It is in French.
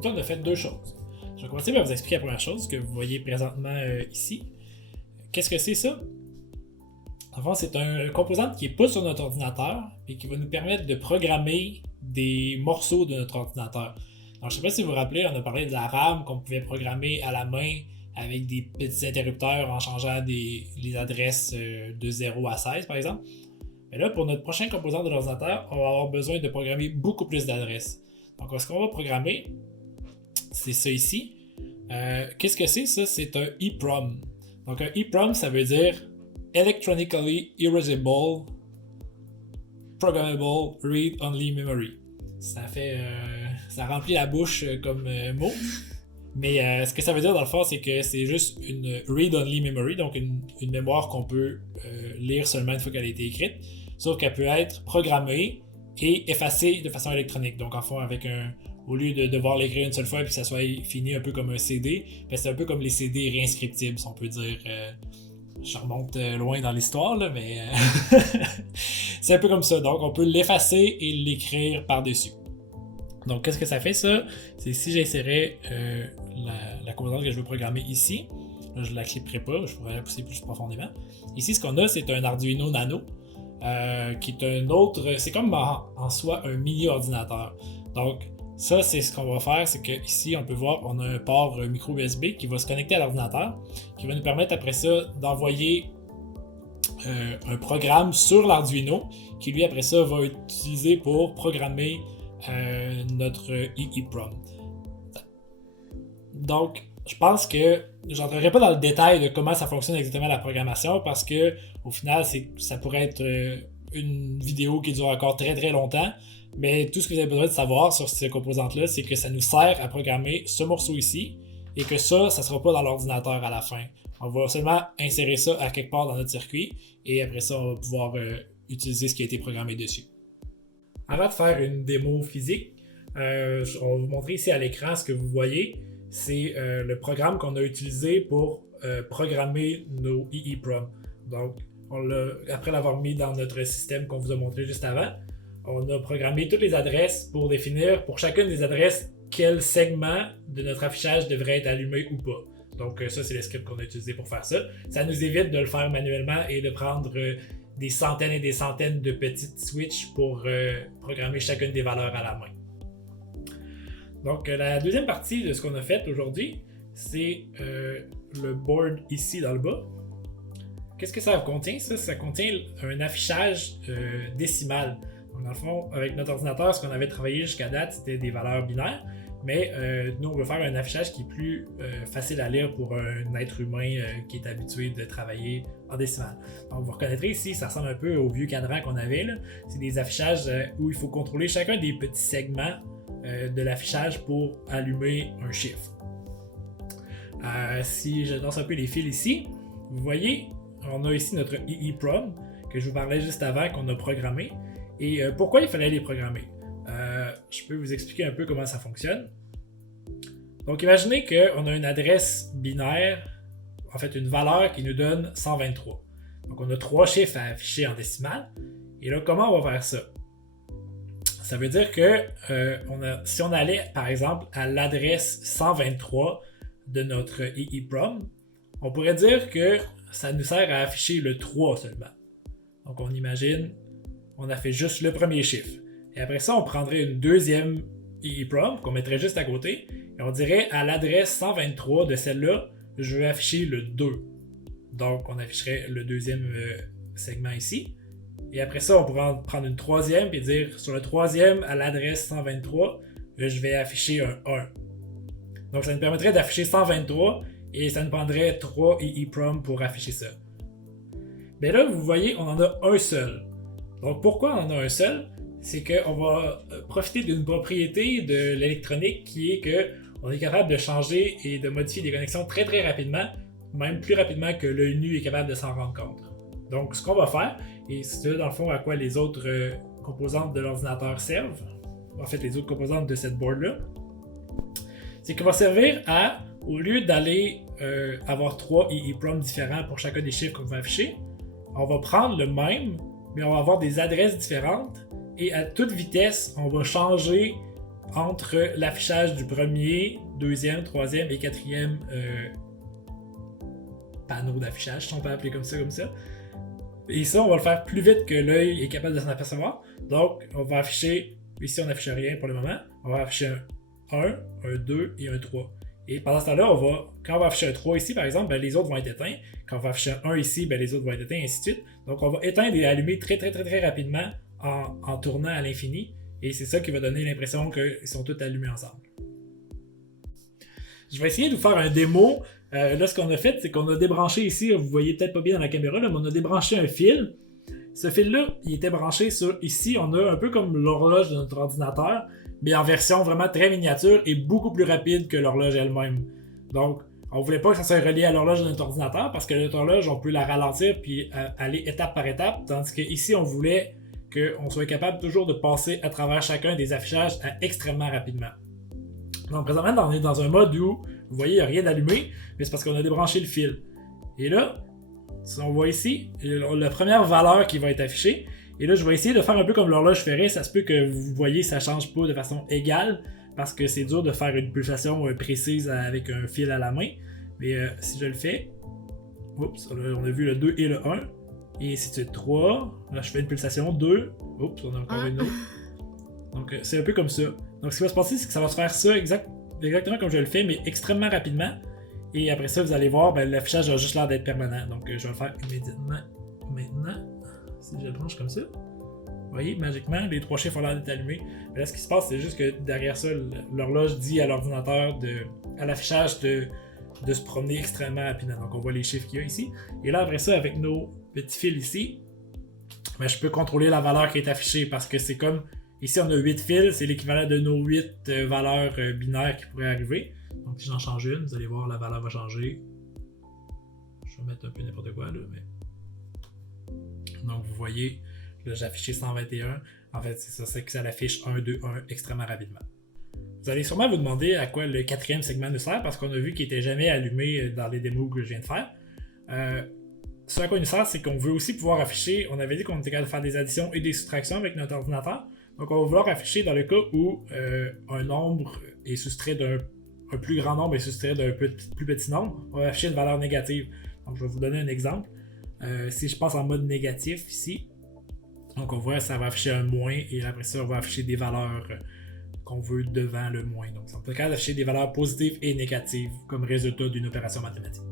Donc là, on a fait deux choses. Je vais commencer par vous expliquer la première chose que vous voyez présentement ici. Qu'est-ce que c'est ça? En fait, c'est un composant qui n'est pas sur notre ordinateur et qui va nous permettre de programmer des morceaux de notre ordinateur. Alors, je ne sais pas si vous vous rappelez, on a parlé de la RAM qu'on pouvait programmer à la main avec des petits interrupteurs en changeant les adresses de 0 à 16 par exemple. Mais là, pour notre prochain composant de l'ordinateur, on va avoir besoin de programmer beaucoup plus d'adresses. Donc, ce qu'on va programmer, c'est ça ici. Qu'est-ce que c'est ça? C'est un EEPROM. Donc, un EEPROM, ça veut dire Electronically Erasable Programmable Read Only Memory. Ça remplit la bouche comme mot. Mais ce que ça veut dire dans le fond, c'est que c'est juste une read-only memory, donc une mémoire qu'on peut lire seulement une fois qu'elle a été écrite, sauf qu'elle peut être programmée et effacée de façon électronique. Donc en fond, au lieu de devoir l'écrire une seule fois et que ça soit fini un peu comme un CD, c'est un peu comme les CD réinscriptibles, si on peut dire. Je remonte loin dans l'histoire, là, mais c'est un peu comme ça. Donc on peut l'effacer et l'écrire par-dessus. Donc, qu'est-ce que ça fait, ça? C'est si j'insérais la composante que je veux programmer ici. Là, je ne la clipperai pas, je pourrais la pousser plus profondément. Ici, ce qu'on a, c'est un Arduino Nano, qui est un autre... C'est comme en soi un mini-ordinateur. Donc, ça, c'est ce qu'on va faire, c'est qu'ici, on peut voir, on a un port micro USB qui va se connecter à l'ordinateur, qui va nous permettre, après ça, d'envoyer un programme sur l'Arduino, qui, lui, après ça, va utiliser pour programmer notre EEPROM. Donc, je pense que j'entrerai pas dans le détail de comment ça fonctionne exactement la programmation parce que au final, ça pourrait être une vidéo qui dure encore très très longtemps. Mais tout ce que vous avez besoin de savoir sur ces composantes-là, c'est que ça nous sert à programmer ce morceau ici et que ça sera pas dans l'ordinateur à la fin. On va seulement insérer ça à quelque part dans notre circuit et après ça, on va pouvoir utiliser ce qui a été programmé dessus. Avant de faire une démo physique, on va vous montrer ici à l'écran ce que vous voyez. C'est le programme qu'on a utilisé pour programmer nos EEPROM. Donc, après l'avoir mis dans notre système qu'on vous a montré juste avant, on a programmé toutes les adresses pour définir pour chacune des adresses quel segment de notre affichage devrait être allumé ou pas. Donc, ça, c'est le script qu'on a utilisé pour faire ça. Ça nous évite de le faire manuellement et de prendre des centaines et des centaines de petites switches pour programmer chacune des valeurs à la main. Donc, la deuxième partie de ce qu'on a fait aujourd'hui, c'est le board ici dans le bas. Qu'est-ce que ça contient? Ça contient un affichage décimal. Donc, dans le fond, avec notre ordinateur, ce qu'on avait travaillé jusqu'à date, c'était des valeurs binaires. Mais nous, on veut faire un affichage qui est plus facile à lire pour un être humain qui est habitué de travailler en décimal. Donc, vous reconnaîtrez ici, ça ressemble un peu au vieux cadran qu'on avait, là. C'est des affichages où il faut contrôler chacun des petits segments de l'affichage pour allumer un chiffre. Si je lance un peu les fils ici, vous voyez, on a ici notre EEPROM que je vous parlais juste avant qu'on a programmé. Et pourquoi il fallait les programmer? Je peux vous expliquer un peu comment ça fonctionne. Donc, imaginez qu'on a une adresse binaire, en fait une valeur qui nous donne 123. Donc, on a 3 chiffres à afficher en décimale. Et là, comment on va faire ça? Ça veut dire que si on allait, par exemple, à l'adresse 123 de notre EEPROM, on pourrait dire que ça nous sert à afficher le 3 seulement. Donc, on imagine, on a fait juste le premier chiffre. Et après ça, on prendrait une deuxième EEPROM qu'on mettrait juste à côté et on dirait à l'adresse 123 de celle-là, je veux afficher le 2. Donc, on afficherait le deuxième segment ici. Et après ça, on pourrait prendre une troisième et dire sur le troisième, à l'adresse 123, je vais afficher un 1. Donc, ça nous permettrait d'afficher 123 et ça nous prendrait 3 EEPROM pour afficher ça. Mais là, vous voyez, on en a un seul. Donc, pourquoi on en a un seul? C'est qu'on va profiter d'une propriété de l'électronique qui est qu'on est capable de changer et de modifier des connexions très très rapidement, même plus rapidement que l'œil nu est capable de s'en rendre compte. Donc, ce qu'on va faire, et c'est dans le fond à quoi les autres composantes de l'ordinateur servent, en fait les autres composantes de cette board-là, c'est qu'on va servir à, au lieu d'aller avoir 3 EEPROM différents pour chacun des chiffres qu'on va afficher, on va prendre le même, mais on va avoir des adresses différentes et à toute vitesse, on va changer entre l'affichage du premier, deuxième, troisième et quatrième panneau d'affichage, si on peut appeler comme ça. Et ça, on va le faire plus vite que l'œil est capable de s'en apercevoir. Donc, on va afficher, ici on n'affiche rien pour le moment, on va afficher un 2 et un 3. Et pendant ce temps-là, quand on va afficher un 3 ici, par exemple, les autres vont être éteints. Quand on va afficher un 1 ici, les autres vont être éteints, et ainsi de suite. Donc, on va éteindre et allumer très rapidement en tournant à l'infini. Et c'est ça qui va donner l'impression qu'ils sont tous allumés ensemble. Je vais essayer de vous faire un démo. Là, ce qu'on a fait, c'est qu'on a débranché ici, vous voyez peut-être pas bien dans la caméra, là, mais on a débranché un fil. Ce fil-là, il était branché sur ici. On a un peu comme l'horloge de notre ordinateur, mais en version vraiment très miniature et beaucoup plus rapide que l'horloge elle-même. Donc, on voulait pas que ça soit relié à l'horloge de notre ordinateur parce que notre horloge, on peut la ralentir puis aller étape par étape, tandis qu'ici, on voulait qu'on soit capable toujours de passer à travers chacun des affichages extrêmement rapidement. Donc, présentement, on est dans un mode où, vous voyez, il n'y a rien d'allumé, mais c'est parce qu'on a débranché le fil. Et là, si on voit ici, la première valeur qui va être affichée. Et là, je vais essayer de faire un peu comme l'horloge ferait. Ça se peut que vous voyez, ça ne change pas de façon égale parce que c'est dur de faire une pulsation précise avec un fil à la main. Mais si je le fais, oups, là, on a vu le 2 et le 1. Et si tu es 3, là, je fais une pulsation 2. Oups, on a encore une autre. Donc, c'est un peu comme ça. Donc, ce qui va se passer, c'est que ça va se faire ça exactement comme je le fais, mais extrêmement rapidement. Et après ça, vous allez voir, l'affichage a juste l'air d'être permanent. Donc, je vais le faire immédiatement. Maintenant, si je le branche comme ça, vous voyez, magiquement, les 3 chiffres ont l'air d'être allumés. Mais là, ce qui se passe, c'est juste que derrière ça, l'horloge dit à l'ordinateur, à l'affichage de se promener extrêmement rapidement. Donc, on voit les chiffres qu'il y a ici. Et là, après ça, avec nos petits fils ici, je peux contrôler la valeur qui est affichée parce que c'est comme, ici, on a 8 fils, c'est l'équivalent de nos 8 valeurs binaires qui pourraient arriver. Donc, si j'en change une, vous allez voir, la valeur va changer. Je vais mettre un peu n'importe quoi, là, mais... Donc, vous voyez, là, j'ai affiché 121. En fait, c'est ça, c'est que ça l'affiche 1, 2, 1 extrêmement rapidement. Vous allez sûrement vous demander à quoi le 4e segment nous sert, parce qu'on a vu qu'il n'était jamais allumé dans les démos que je viens de faire. Ce à quoi il nous sert, c'est qu'on veut aussi pouvoir afficher, on avait dit qu'on était capable de faire des additions et des soustractions avec notre ordinateur. Donc, on va vouloir afficher dans le cas où un nombre est soustrait un plus grand nombre est soustrait d'un plus petit nombre, on va afficher une valeur négative. Donc, je vais vous donner un exemple. Si je passe en mode négatif ici, donc on voit ça va afficher un moins et après ça on va afficher des valeurs qu'on veut devant le moins. Donc on peut afficher des valeurs positives et négatives comme résultat d'une opération mathématique.